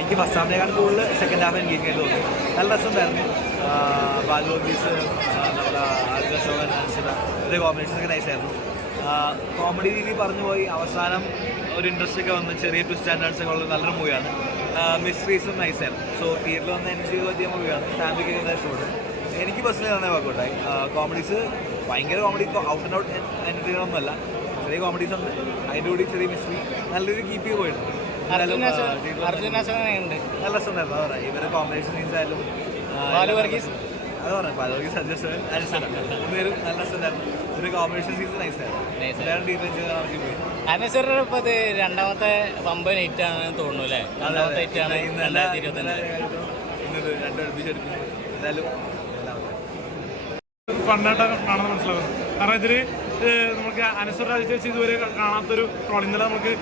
എനിക്ക് ഫസ്റ്റ് ഹാഫിനേക്കാൾ കൂടുതൽ second half എനിക്ക് കേൾക്കാൻ തോന്നി. നല്ല രസമുണ്ടായിരുന്നു. ബാലു വർഗീസ്, നമ്മുടെ ആർജുൻ അശോകൻ, അൻസിത, ഒരു കോമ്പിനേഷനൊക്കെ നൈസായിരുന്നു. കോമഡി രീതി പറഞ്ഞു പോയി അവസാനം ഒരു ഇൻട്രസ്റ്റ് ഒക്കെ വന്ന് ചെറിയ ട്വിസ്റ്റ് ആൻഡ് ടേൺസ് ഒക്കെ ഉള്ള നല്ലൊരു മൂവിയാണ്. മിസ്റ്ററീസും നൈസായിരുന്നു. സോ തിയേറ്ററിൽ വന്ന് എൻജോയ് ചെയ്ത് പറ്റിയ മൂവിയാണ്. ഫാമിലിക്ക് ഇഷ്ടപ്പെട്ടു. എനിക്ക് പേഴ്സണലി നന്നായി വർക്കൗട്ടായി. കോമഡീസ് ഭയങ്കര comedy, out and out entertainer ഒന്നുമല്ല. ചെറിയ കോമഡീസ് ഉണ്ട്, അതിൻ്റെ കൂടി ചെറിയ മിസ്റ്ററി നല്ലൊരു കീപ്പ് ചെയ്ത് പോയിട്ടുണ്ട്. നല്ല രസമുണ്ടായിരുന്നു. അതാണ് ഇവരെ കോമ്പിനേഷൻ സീൻസ് ആയാലും അത് പറഞ്ഞു ബാലു വർഗീസ്, അഡ്ജസ്റ്റ് മൂന്നുപേരും നല്ല രസമുണ്ടായിരുന്നു. ഒരു കോമ്പിനേഷൻ സീൻസ് നൈസായിരുന്നു. ഡീറ്റെയിൽ പോയി. അനശ്വരപ്പോൾ അത് രണ്ടാമത്തെ വമ്പൻ ഹിറ്റ് ആണെന്ന് തോന്നുന്നു അല്ലേ? രണ്ടാമത്തെ ഹിറ്റ് ആണ് 2025. ഇന്നത് രണ്ടും അടുപ്പിച്ചെടുക്കും. എന്തായാലും ഫണ്ടായിട്ട് കാണാൻ മനസ്സിലാകുന്നത്. കാരണം ഇതിൽ നമുക്ക് അനശ്വര രാജശേഷി ഇതുവരെ കാണാത്തൊരു റോൾ. ഇന്നലെ നമുക്ക്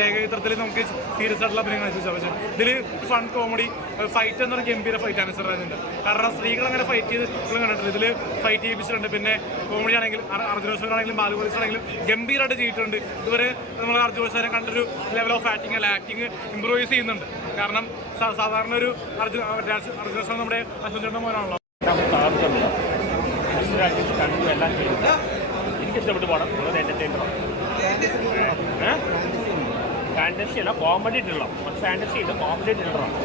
രേഖചിത്രത്തിൽ നമുക്ക് സീരിയസ് ആയിട്ടുള്ള അഭിനയം കാണിച്ചു. പക്ഷേ ഇതിൽ ഫൺ കോമഡി ഫൈറ്റ് എന്ന് പറഞ്ഞാൽ ഗംഭീര ഫൈറ്റ് അനശ്വര രാജൻ്റെ. കാരണം സ്ത്രീകൾ അങ്ങനെ ഫൈറ്റ് ചെയ്ത് ഇപ്പോഴും കണ്ടിട്ടുണ്ട്. ഇതിൽ ഫൈറ്റ് ചെയ്യിപ്പിച്ചിട്ടുണ്ട്. പിന്നെ കോമഡി ആണെങ്കിലും അർജുനോഷനാണെങ്കിലും ബാലുപോലീസാണെങ്കിലും ഗംഭീരമായിട്ട് ചെയ്തിട്ടുണ്ട്. ഇതുവരെ നമ്മൾ അർജുനോഷനെ കണ്ടൊരു ലെവൽ ഓഫ് ആക്ടിങ് ഇമ്പ്രൂവൈസ് ചെയ്യുന്നുണ്ട്. കാരണം സാധാരണ ഒരു അർജുനോഷൻ നമ്മുടെ അശ്വതിയുടെ മോനാണല്ലോ. എല്ലാം ചെയ്തു. എനിക്കിഷ്ടപ്പെട്ട പടം വളരെ എൻ്റർടൈനറാണ്. ഫാൻറ്റസി അല്ല, കോമഡി ത്രില്ലർ. കുറച്ച് ഫാൻറ്റസി ഉണ്ട്, കോമഡി ത്രില്ലറാണ്.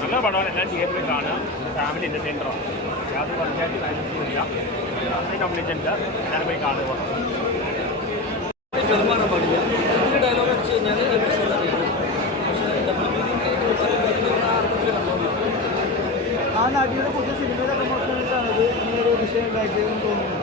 നല്ല പടമാണ്. എല്ലാം തിയേറ്ററിൽ കാണുക. ഫാമിലി എൻ്റർടൈനറാണ്. യാതൊരു പഞ്ചായത്ത് കാര്യത്തിലും ഇല്ല. അത്രയും കംപ്ലീറ്റ് ഉണ്ട്. എല്ലാവരും പോയി കാണുക പടം. ആ നടിയുടെ പുതിയ സിനിമയുടെ പ്രമോഷനായിട്ടാണ് ഇത് ഇങ്ങനൊരു വിഷയം ഉണ്ടാക്കിയതെന്ന് തോന്നുന്നു.